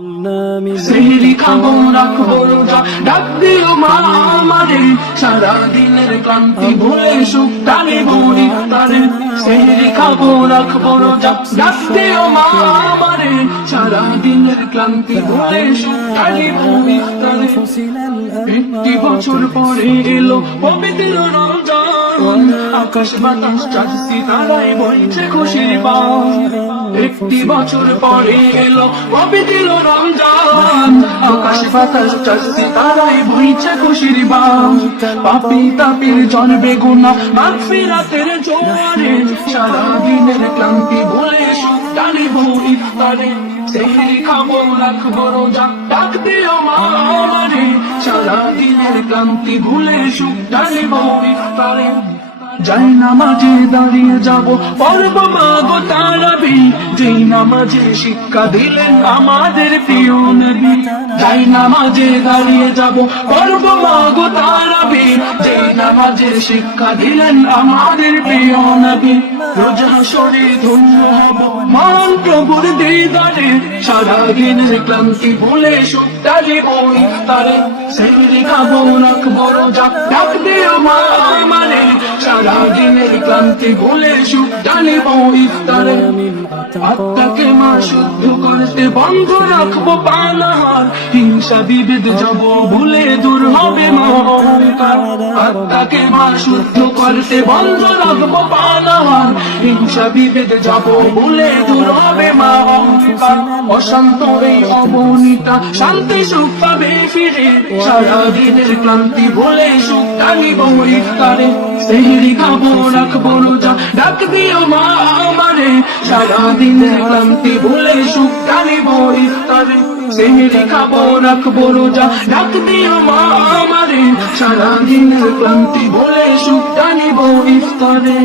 সেহরি খাবো রাখবো রোজা, ডাক দিও মা আমারে, সারা দিনের ক্লান্তি ভুলে সুখ টানিব ইফতারে। সেহরি খাবো রাখবো রোজা, ডাক দিও মা আমারে, সারা দিনের ক্লান্তি ভুলে সুখ টানিব ইফতারে। একটি বছর পরে এলো পবিত্র রমজান, আকাশ বাতাস চাঁদ সিতারায় বইছে খুশির বান। একটি বছর পরে এলো পবিত্র রমজান, আকাশ বাতাস চাঁদ সিতারায় বইছে খুশির বান। পাপী তাপীর জ্বলবে গুনাহ মাগফিরাতের জোয়ারে, সারা দিনের ক্লান্তি ভুলে সুখ টানিব ইফতারে। সেহরি খাবো রাখবো রোজা, ডাক দিও মা আমারে, সারা দিনের ক্লান্তি ভুলে সুখ টানিব ইফতারে। যাই নামাজে দাঁড়িয়ে যাব পড়ব মাগো তারাবি, যেই নামাজে শিক্ষা দিলেন আমাদের প্রিয় নবী। যাই নামাজে দাঁড়িয়ে যাব পড়ব মাগো তারাবি, যেই নামাজের শিক্ষা দিলেন আমাদের প্রিয় নবী। রোজা সরে ধন্য হব মহান প্রভুর দিদারে, সারা দিনের ক্লান্তি ভুলে সুখ টানিব ইফতারে। সেহরি খাবো রাখবো রোজা, ডাক দিও মা আমারে, সারা দিনের ক্লান্তি ভুলে সুখ টানিব ইফতারে। আত্মাকে মা শুদ্ধ করতে বন্ধ রাখবো পানাহার, হিংসা বিভেদ যাব ভুলে দূর হবে মা অহংকার। আত্মাকে মা শুদ্ধ করতে বন্ধ রাখবো পানাহার, হিংসা বিভেদ যাব ভুলে দূর হবে মা অহংকার। অশান্ত এই অবনীতা শান্তি সুখ পাবে ফিরে, সারা দিনের ক্লান্তি ভুলে সুখ টানিব ইফতারে। সেহরি খাবো রাখবো রোজা, ডাক দিও মা আমারে, সারা দিনের ক্লান্তি ভুলে সুখ টানিব ইফতারে। সেহরি খাবো রাখবো রোজা, ডাক দিও মা আমারে, সারা দিনের ক্লান্তি ভুলে সুখ টানিব ইফতারে।